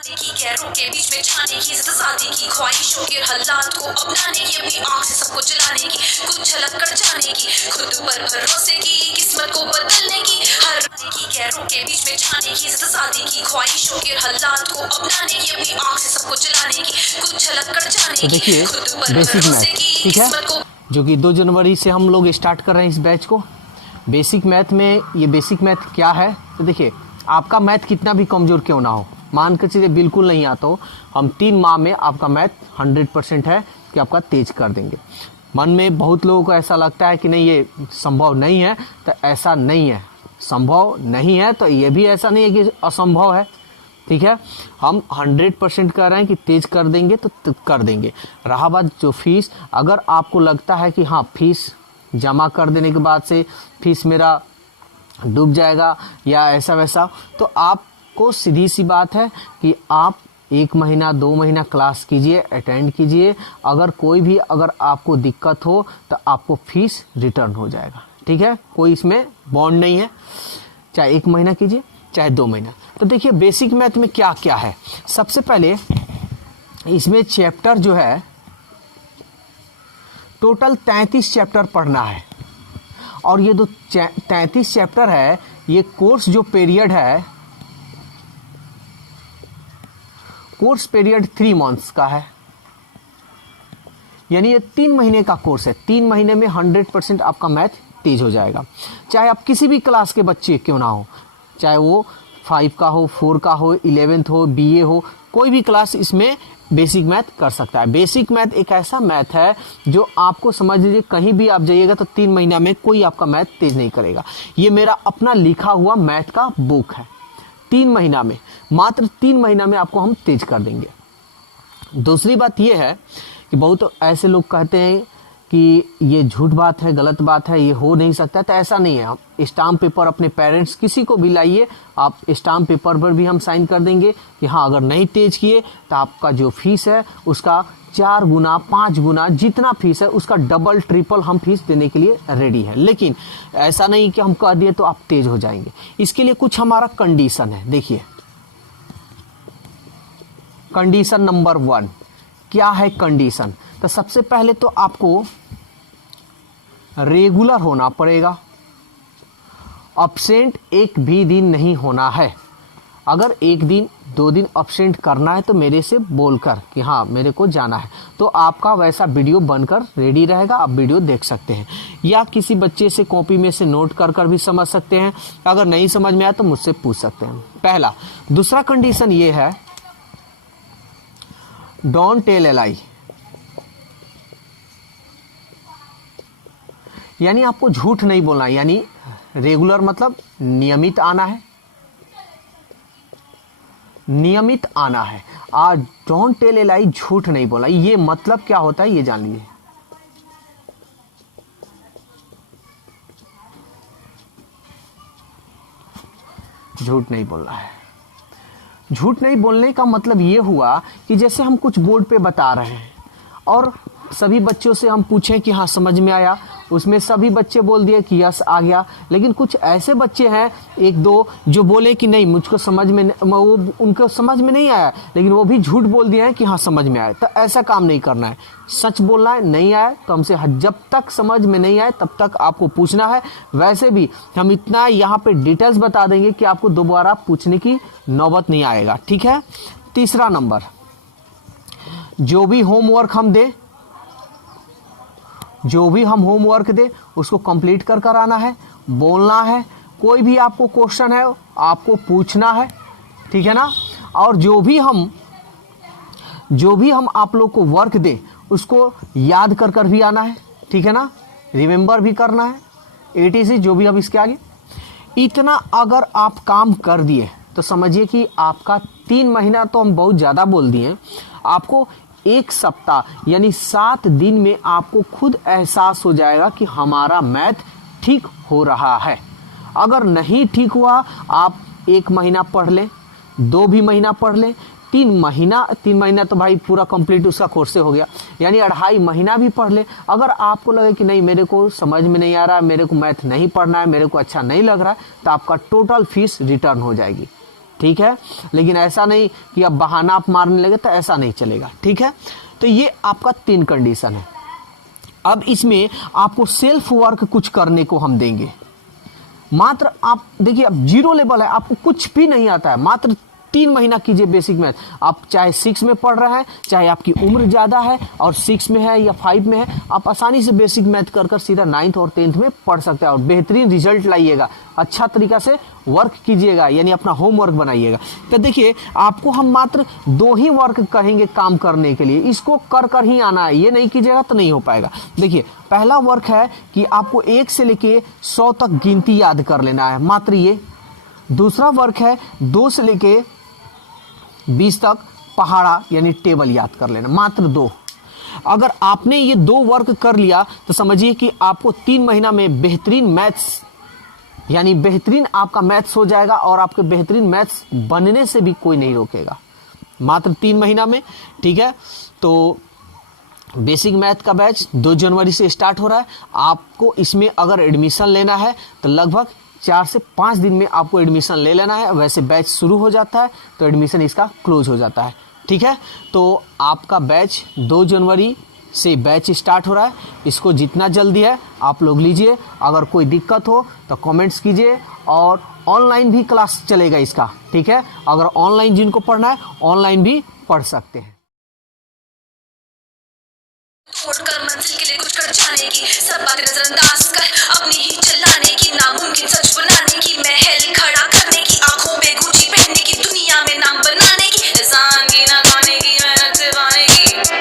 की गैरों के बीच में छाने की शादी की ख्वाहिशों के हालात को अपनाने की अपनी आंख से सबको जलाने की कुछ झलक कर जाने की खुद पर भरोसे की किस्मत को बदलने की हर की गैरों के बीच में छाने की शादी की ख्वाहिशों के हालात को अपनाने की अपनी आंख से सबको जलाने की कुछ झलक कर जाने की देखिए खुद पर बेसिक भरोसे मैथ, की ठीक है, किस्मत को जो कि 2 जनवरी से हम लोग स्टार्ट कर रहे हैं इस बैच को। बेसिक मैथ में ये बेसिक मैथ क्या है, तो देखिए आपका मैथ कितना भी कमज़ोर क्यों ना हो, मान कर चलिए बिल्कुल नहीं आता हो, हम 3 माह में आपका मैथ 100% है कि आपका तेज कर देंगे। मन में बहुत लोगों को ऐसा लगता है कि नहीं ये संभव नहीं है, तो ऐसा नहीं है, संभव नहीं है तो ये भी ऐसा नहीं है कि असंभव है, ठीक है। हम 100% कह रहे हैं कि तेज कर देंगे तो कर देंगे। रहा बात जो फीस, अगर आपको लगता है कि हाँ फीस जमा कर देने के बाद से फीस मेरा डूब जाएगा या ऐसा वैसा, तो आपको सीधी सी बात है कि आप 1 महीना 2 महीना क्लास कीजिए, अटेंड कीजिए। अगर कोई भी अगर आपको दिक्कत हो तो आपको फीस रिटर्न हो जाएगा, ठीक है। कोई इसमें बॉन्ड नहीं है, चाहे 1 महीना कीजिए चाहे 2 महीना। तो देखिए बेसिक मैथ में क्या क्या है। सबसे पहले इसमें चैप्टर जो है टोटल 33 चैप्टर पढ़ना है, और ये जो 33 चैप्टर है ये कोर्स जो पीरियड है, कोर्स पीरियड 3 मंथ्स का है, यानी ये 3 महीने का कोर्स है। 3 महीने में 100% आपका मैथ तेज हो जाएगा। चाहे आप किसी भी क्लास के बच्चे क्यों ना हो, चाहे वो 5 का हो, 4 का हो, 11th हो, BA हो, कोई भी क्लास इसमें बेसिक मैथ कर सकता है। बेसिक मैथ एक ऐसा मैथ है जो आपको समझ लीजिए कहीं भी आप जाइएगा तो 3 महीना में कोई आपका मैथ तेज नहीं करेगा। ये मेरा अपना लिखा हुआ मैथ का बुक है। 3 महीना में, मात्र 3 महीना में आपको हम तेज कर देंगे। दूसरी बात ये है कि बहुत ऐसे लोग कहते हैं कि ये झूठ बात है, गलत बात है, ये हो नहीं सकता, तो ऐसा नहीं है। हम स्टाम्प पेपर अपने पेरेंट्स किसी को भी लाइए, आप स्टाम्प पेपर पर भी हम साइन कर देंगे कि हाँ अगर नहीं तेज किए तो आपका जो फीस है उसका 4 गुना 5 गुना जितना फीस है उसका डबल ट्रिपल हम फीस देने के लिए रेडी है। लेकिन ऐसा नहीं कि हम कह दिए तो आप तेज हो जाएंगे, इसके लिए कुछ हमारा कंडीशन है। देखिए कंडीशन नंबर 1 क्या है कंडीशन, तो सबसे पहले तो आपको रेगुलर होना पड़ेगा, अब्सेंट एक भी दिन नहीं होना है। अगर 1 दिन 2 दिन अब्सेंट करना है तो मेरे से बोलकर कि हाँ मेरे को जाना है, तो आपका वैसा वीडियो बनकर रेडी रहेगा, आप वीडियो देख सकते हैं, या किसी बच्चे से कॉपी में से नोट कर कर भी समझ सकते हैं। अगर नहीं समझ में आया तो मुझसे पूछ सकते हैं, पहला। दूसरा कंडीशन ये है, डोंट टेल ए लाई, यानी आपको झूठ नहीं बोलना। यानी रेगुलर मतलब नियमित आना है, नियमित आना है। आज डोंट टेल ए लाई, झूठ नहीं बोलना। ये मतलब क्या होता है ये जान लीजिए। झूठ नहीं बोलना है। झूठ नहीं बोलने का मतलब ये हुआ कि जैसे हम कुछ बोर्ड पे बता रहे हैं और सभी बच्चों से हम पूछें कि हाँ समझ में आया, उसमें सभी बच्चे बोल दिए कि यस आ गया, लेकिन कुछ ऐसे बच्चे हैं 1-2 जो बोले कि नहीं मुझको समझ में, वो उनको समझ में नहीं आया, लेकिन वो भी झूठ बोल दिए हैं कि हाँ समझ में आया। तो ऐसा काम नहीं करना है, सच बोलना है। नहीं आया तो हमसे जब तक समझ में नहीं आए तब तक आपको पूछना है। वैसे भी हम इतना यहाँ पे डिटेल्स बता देंगे कि आपको दोबारा पूछने की नौबत नहीं आएगा, ठीक है। तीसरा नंबर, जो भी होमवर्क हम दें, जो भी हम होमवर्क दे उसको कंप्लीट कर कर आना है, बोलना है। कोई भी आपको क्वेश्चन है आपको पूछना है, ठीक है ना। और जो भी हम आप लोग को वर्क दे उसको याद कर कर भी आना है, ठीक है ना, रिमेंबर भी करना है, etc जो भी अब इसके आगे। इतना अगर आप काम कर दिए तो समझिए कि आपका 3 महीना तो हम बहुत ज़्यादा बोल दिए, आपको 1 सप्ताह यानी 7 दिन में आपको खुद एहसास हो जाएगा कि हमारा मैथ ठीक हो रहा है। अगर नहीं ठीक हुआ आप 1 महीना पढ़ लें, 2 भी महीना पढ़ लें, 3 महीना तो भाई पूरा कंप्लीट उसका कोर्स से हो गया, यानी 2.5 महीना भी पढ़ लें। अगर आपको लगे कि नहीं मेरे को समझ में नहीं आ रहा है, मेरे को मैथ नहीं पढ़ना है, मेरे को अच्छा नहीं लग रहा है, तो आपका टोटल फीस रिटर्न हो जाएगी, ठीक है। लेकिन ऐसा नहीं कि अब बहाना आप मारने लगे तो ऐसा नहीं चलेगा, ठीक है। तो ये आपका 3 कंडीशन है। अब इसमें आपको सेल्फ वर्क कुछ करने को हम देंगे। मात्र आप देखिए, अब 0 लेवल है, आपको कुछ भी नहीं आता है, मात्र 3 महीना कीजिए बेसिक मैथ। आप चाहे 6 में पढ़ रहे हैं, चाहे आपकी उम्र ज़्यादा है और 6 में है या 5 में है, आप आसानी से बेसिक मैथ कर सीधा 9th और 10th में पढ़ सकते हैं और बेहतरीन रिजल्ट लाइएगा। अच्छा तरीका से वर्क कीजिएगा, यानी अपना होमवर्क बनाइएगा। तो देखिए, आपको हम मात्र 2 ही वर्क कहेंगे काम करने के लिए, इसको कर ही आना है, ये नहीं कीजिएगा तो नहीं हो पाएगा। देखिए, पहला वर्क है कि आपको 1 से लेके 100 तक गिनती याद कर लेना है, मात्र ये। दूसरा वर्क है 2 से लेके 20 तक पहाड़ा यानी टेबल याद कर लेना, मात्र 2। अगर आपने ये 2 वर्क कर लिया तो समझिए कि आपको 3 महीना में बेहतरीन मैथ्स, यानी बेहतरीन आपका मैथ्स हो जाएगा और आपके बेहतरीन मैथ्स बनने से भी कोई नहीं रोकेगा, मात्र 3 महीना में, ठीक है। तो बेसिक मैथ का बैच 2 जनवरी से स्टार्ट हो रहा है। आपको इसमें अगर एडमिशन लेना है तो लगभग 4 से 5 दिन में आपको एडमिशन ले लेना है। वैसे बैच शुरू हो जाता है तो एडमिशन इसका क्लोज हो जाता है, ठीक है। तो आपका बैच 2 जनवरी से बैच स्टार्ट हो रहा है। इसको जितना जल्दी है आप लोग लीजिए। अगर कोई दिक्कत हो तो कमेंट्स कीजिए और ऑनलाइन भी क्लास चलेगा इसका, ठीक है। अगर ऑनलाइन जिनको पढ़ना है ऑनलाइन भी पढ़ सकते हैं। तोड़कर मंजिल के लिए कुछ कर जाने की, सब बातें नजरअंदाज कर अपनी ही चलाने की, नामुमकिन सच बनाने की, महल खड़ा करने की, आंखों में गूंजी पहनने की, दुनिया में नाम बनाने की, एहसान की ना गाने की, मेहनत से पाने की।